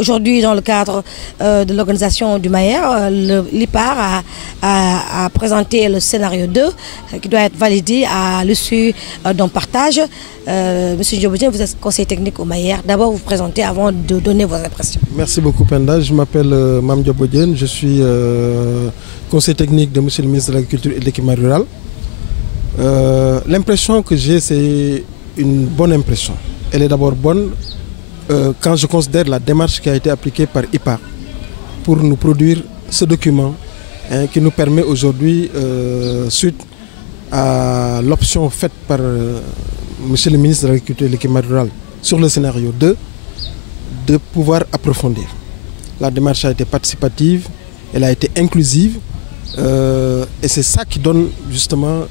aujourd'hui, dans le cadre de l'organisation du Mayer, l'IPAR a présenté le scénario 2 qui doit être validé à l'issue d'un partage. Monsieur Ndiobodjen, vous êtes conseiller technique au Mayer. D'abord, vous vous présentez avant de donner vos impressions. Merci beaucoup, Penda. Je m'appelle Mam Ndiobodjen. Je suis conseiller technique de Monsieur le ministre de l'Agriculture et de l'Équipement rural. L'impression que j'ai, c'est une bonne impression. Elle est d'abord bonne quand je considère la démarche qui a été appliquée par IPAR pour nous produire ce document qui nous permet aujourd'hui, suite à l'option faite par Monsieur le ministre de l'Agriculture et de l'Équipement rural sur le scénario 2, de pouvoir approfondir. La démarche a été participative, elle a été inclusive et c'est ça qui donne justement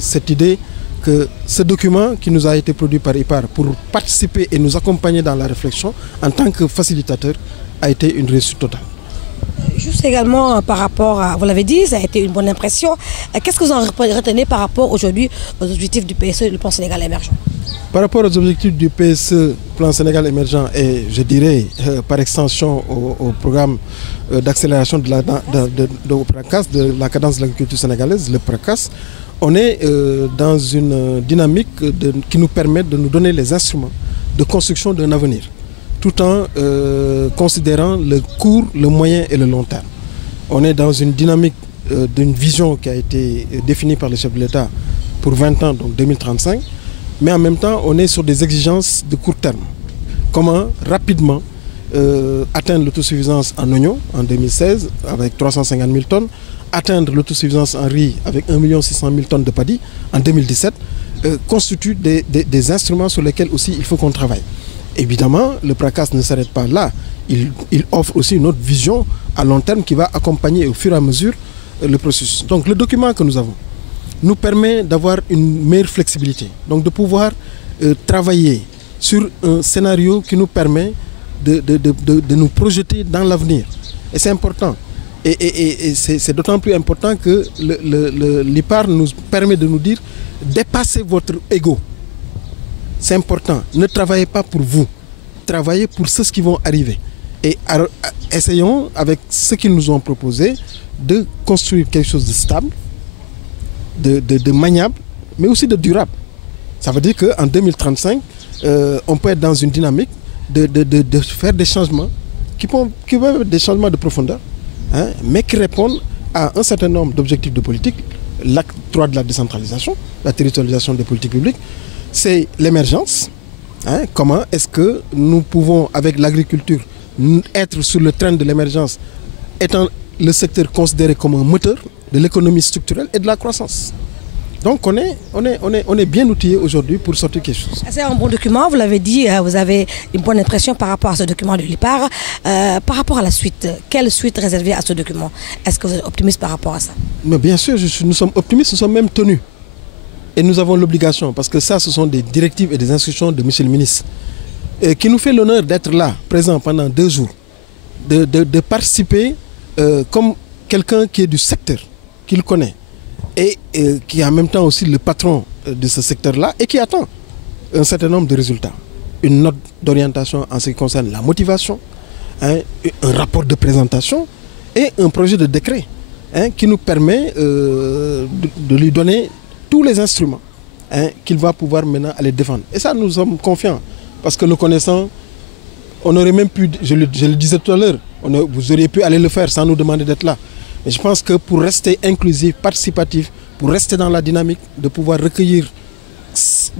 cette idée que ce document qui nous a été produit par IPAR pour participer et nous accompagner dans la réflexion en tant que facilitateur a été une réussite totale. Juste également par rapport à, vous l'avez dit, ça a été une bonne impression. Qu'est-ce que vous en retenez par rapport aujourd'hui aux objectifs du PSE, le plan Sénégal émergent? Par rapport aux objectifs du PSE, plan Sénégal émergent et je dirais par extension au programme d'accélération de la cadence de l'agriculture sénégalaise, le PRACAS, on est dans une dynamique qui nous permet de nous donner les instruments de construction d'un avenir, tout en considérant le court, le moyen et le long terme. On est dans une dynamique d'une vision qui a été définie par le chef de l'État pour 20 ans, donc 2035, mais en même temps, on est sur des exigences de court terme. Comment rapidement atteindre l'autosuffisance en oignons en 2016 avec 350 000 tonnes, atteindre l'autosuffisance en riz avec 1 600 000 tonnes de paddy en 2017, constituent des instruments sur lesquels aussi il faut qu'on travaille. Évidemment, le PRACAS ne s'arrête pas là. Il offre aussi une autre vision à long terme qui va accompagner au fur et à mesure le processus. Donc le document que nous avons nous permet d'avoir une meilleure flexibilité, donc de pouvoir travailler sur un scénario qui nous permet de nous projeter dans l'avenir. Et c'est important. Et c'est d'autant plus important que l'IPAR nous permet de nous dire dépassez votre ego. C'est important. Ne travaillez pas pour vous. Travaillez pour ceux qui vont arriver. Et essayons, avec ce qu'ils nous ont proposé, de construire quelque chose de stable, de maniable, mais aussi de durable. Ça veut dire qu'en 2035, on peut être dans une dynamique de faire des changements qui peuvent être des changements de profondeur, mais qui répondent à un certain nombre d'objectifs de politique. L'acte 3 de la décentralisation, la territorialisation des politiques publiques, c'est l'émergence. Comment est-ce que nous pouvons, avec l'agriculture, être sur le train de l'émergence, étant le secteur considéré comme un moteur de l'économie structurelle et de la croissance. Donc on est bien outillé aujourd'hui pour sortir quelque chose. C'est un bon document, vous l'avez dit, vous avez une bonne impression par rapport à ce document de l'IPAR. Par rapport à la suite, quelle suite réservée à ce document? Est-ce que vous êtes optimiste par rapport à ça? Mais bien sûr, nous sommes optimistes, nous sommes même tenus. Et nous avons l'obligation, parce que ça, ce sont des directives et des instructions de Monsieur le ministre, qui nous fait l'honneur d'être là, présent pendant 2 jours, de participer comme quelqu'un qui est du secteur, qu'il connaît, et qui est en même temps aussi le patron de ce secteur-là, et qui attend un certain nombre de résultats. Une note d'orientation en ce qui concerne la motivation, un rapport de présentation et un projet de décret qui nous permet de lui donner tous les instruments qu'il va pouvoir maintenant aller défendre. Et ça, nous sommes confiants, parce que nous connaissons, on aurait même pu, je le disais tout à l'heure, vous auriez pu aller le faire sans nous demander d'être là. Mais je pense que pour rester inclusif, participatif, pour rester dans la dynamique, de pouvoir recueillir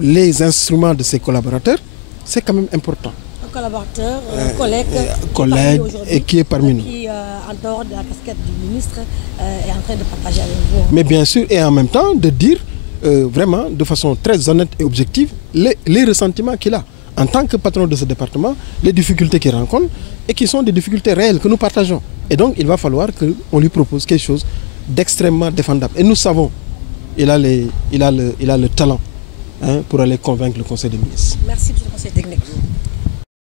les instruments de ses collaborateurs, c'est quand même important. Un collaborateur, un collègue et qui est parmi nous. Qui, en dehors de la casquette du ministre, est en train de partager avec vous. Mais bien sûr, et en même temps, de dire vraiment de façon très honnête et objective les ressentiments qu'il a en tant que patron de ce département, les difficultés qu'il rencontre et qui sont des difficultés réelles que nous partageons. Et donc, il va falloir qu'on lui propose quelque chose d'extrêmement défendable. Et nous savons, il a le talent pour aller convaincre le Conseil des ministres. Merci pour le Conseil technique.